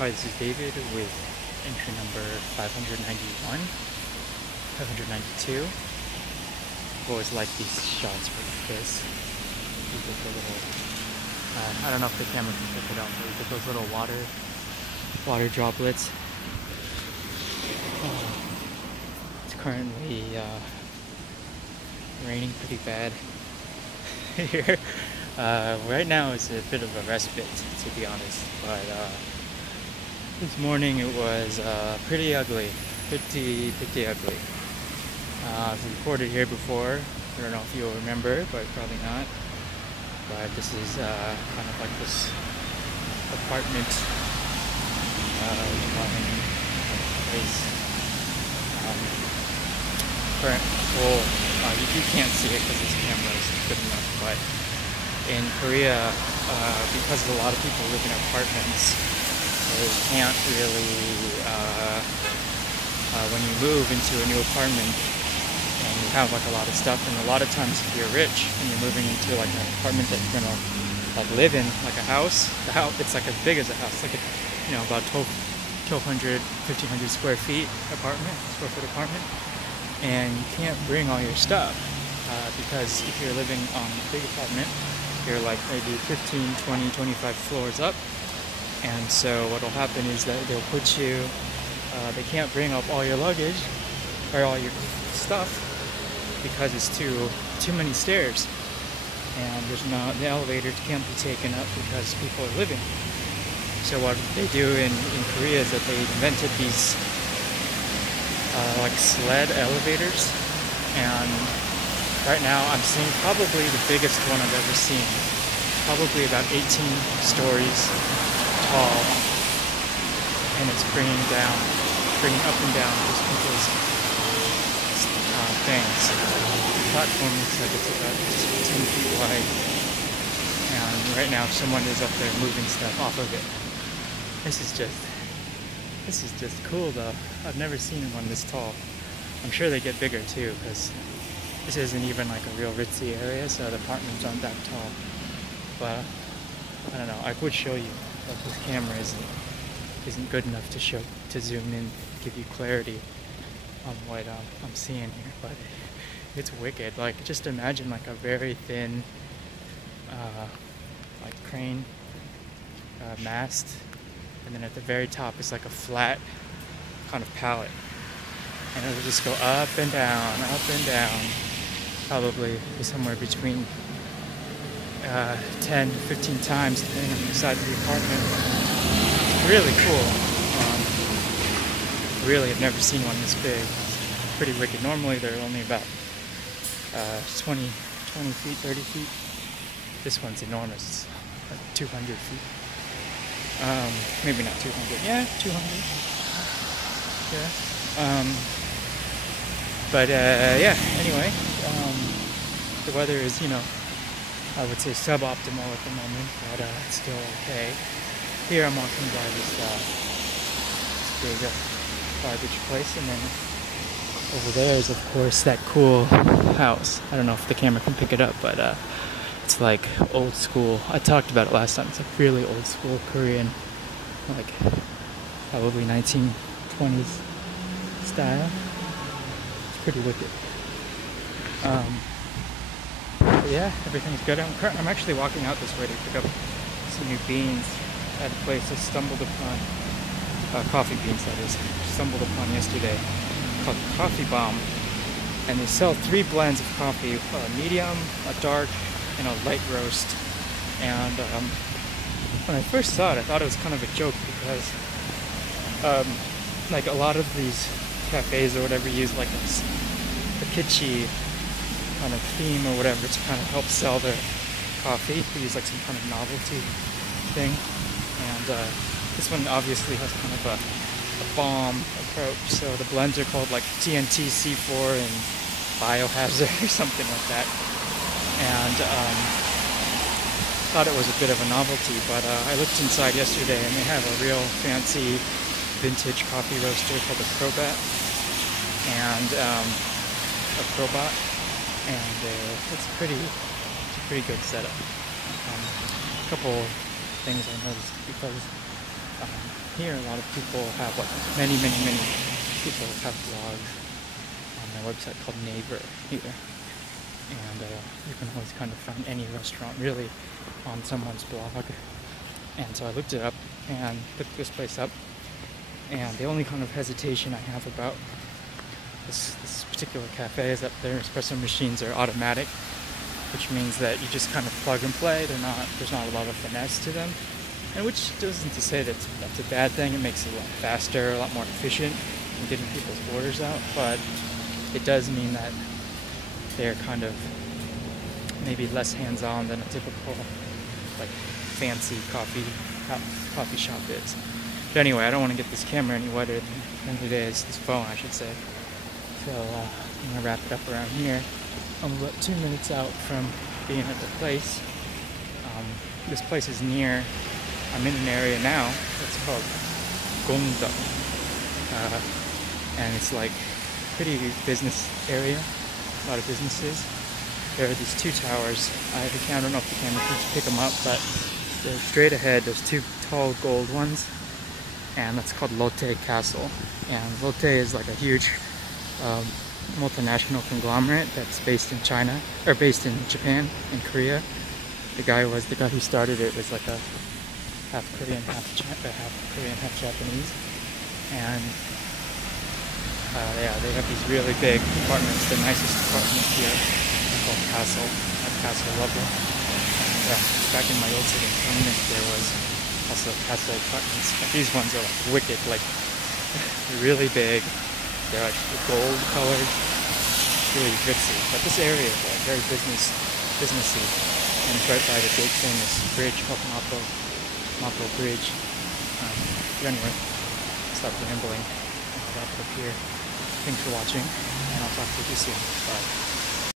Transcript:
Hi, this is David with entry number 591, 592. I've always liked these shots because you get the little, I don't know if the camera can pick it up, but you get those little water droplets. It's currently raining pretty bad here. Right now it's a bit of a respite, to be honest, but this morning it was pretty ugly, pretty ugly. I've recorded here before. I don't know if you'll remember, but probably not. But this is kind of like this apartment place. You can't see it because this camera isn't good enough, but in Korea, because a lot of people live in apartments, they can't really, when you move into a new apartment and you have like a lot of stuff, and a lot of times if you're rich and you're moving into like an apartment that you're gonna like live in, like a house, it's like as big as a house, like a, about 1,200, 1,500 square foot apartment, and you can't bring all your stuff because if you're living on a big apartment, you're like maybe 15, 20, 25 floors up, and so what will happen is that they'll put you, they can't bring up all your luggage or all your stuff because it's too many stairs, and the elevator can't be taken up because people are living. So what they do in Korea is that they invented these like sled elevators, and right now I'm seeing probably the biggest one I've ever seen. Probably about 18 stories tall, and it's bringing up and down these people's things. The platform looks like it's about 10 feet wide, and right now someone is up there moving stuff off of it. This is just cool though. I've never seen one this tall. I'm sure they get bigger too, because this isn't even like a real ritzy area, so the apartments aren't that tall. But I don't know, I would show you, but this camera isn't good enough to zoom in, give you clarity on what I'm seeing here. But it's wicked. Like, just imagine like a very thin like crane mast, and then at the very top is like a flat kind of pallet, and it'll just go up and down, probably somewhere between 10 to 15 times depending on the size of the apartment. It's really cool. Really have never seen one this big. It's pretty wicked. Normally they're only about 20 feet, 30 feet. This one's enormous. It's like 200 feet. Maybe not 200. Yeah, 200. Yeah. Yeah, anyway, the weather is, I would say suboptimal at the moment, but it's still okay. Here I'm walking by this big garbage place, and then over there is, of course, that cool house. I don't know if the camera can pick it up, but it's like old school. I talked about it last time. It's like really old school Korean, like probably 1920s style. It's pretty wicked. Yeah, everything's good. I'm actually walking out this way to pick up some new beans at a place I stumbled upon. Coffee beans, that is. Stumbled upon yesterday, called Coffee Bomb. And they sell 3 blends of coffee, a medium, a dark, and a light roast. And when I first saw it, I thought it was kind of a joke because like a lot of these cafes or whatever use like a kitschy kind of theme or whatever to kind of help sell their coffee. They use like some kind of novelty thing, and this one obviously has kind of a bomb approach. So the blends are called like TNT, C4, and Biohazard or something like that. And thought it was a bit of a novelty, but I looked inside yesterday and they have a real fancy vintage coffee roaster called a Probat, and it's a pretty good setup. A couple things I noticed, because here, a lot of people have, like, many people have blogs on their website called Naver here. And you can always kind of find any restaurant really on someone's blog. And so I looked it up and looked this place up. And the only kind of hesitation I have about this particular cafe is that their espresso machines are automatic, which means that you just kind of plug and play. There's not a lot of finesse to them. And which isn't to say that's a bad thing. It makes it a lot faster, a lot more efficient in getting people's orders out. But it does mean that they're kind of maybe less hands-on than a typical, like, fancy coffee shop is. But anyway, I don't want to get this camera any wetter than it is, this phone I should say. So I'm gonna wrap it up around here. I'm about 2 minutes out from being at the place. This place is near, I'm in an area now that's called Gongda. And it's like pretty business area, a lot of businesses. There are these two towers. I don't know if the camera can pick them up, but they're straight ahead. There's two tall gold ones, and that's called Lotte Castle. And Lotte is like a huge multinational conglomerate that's based in China, or based in Japan and Korea. The guy who started it was like a half Korean, half Japanese. And yeah, they have these really big apartments. The nicest apartment here is called Castle, at Castle level. And back in my old city in Korea, there was also Castle apartments. But these ones are like wicked, like really big. They're like gold colored, really ritzy. But this area is like very businessy, and it's right by the big famous bridge called Mapo Bridge. But anyway, stop rambling. I'll wrap it up here. Thanks for watching, and I'll talk to you soon. Bye.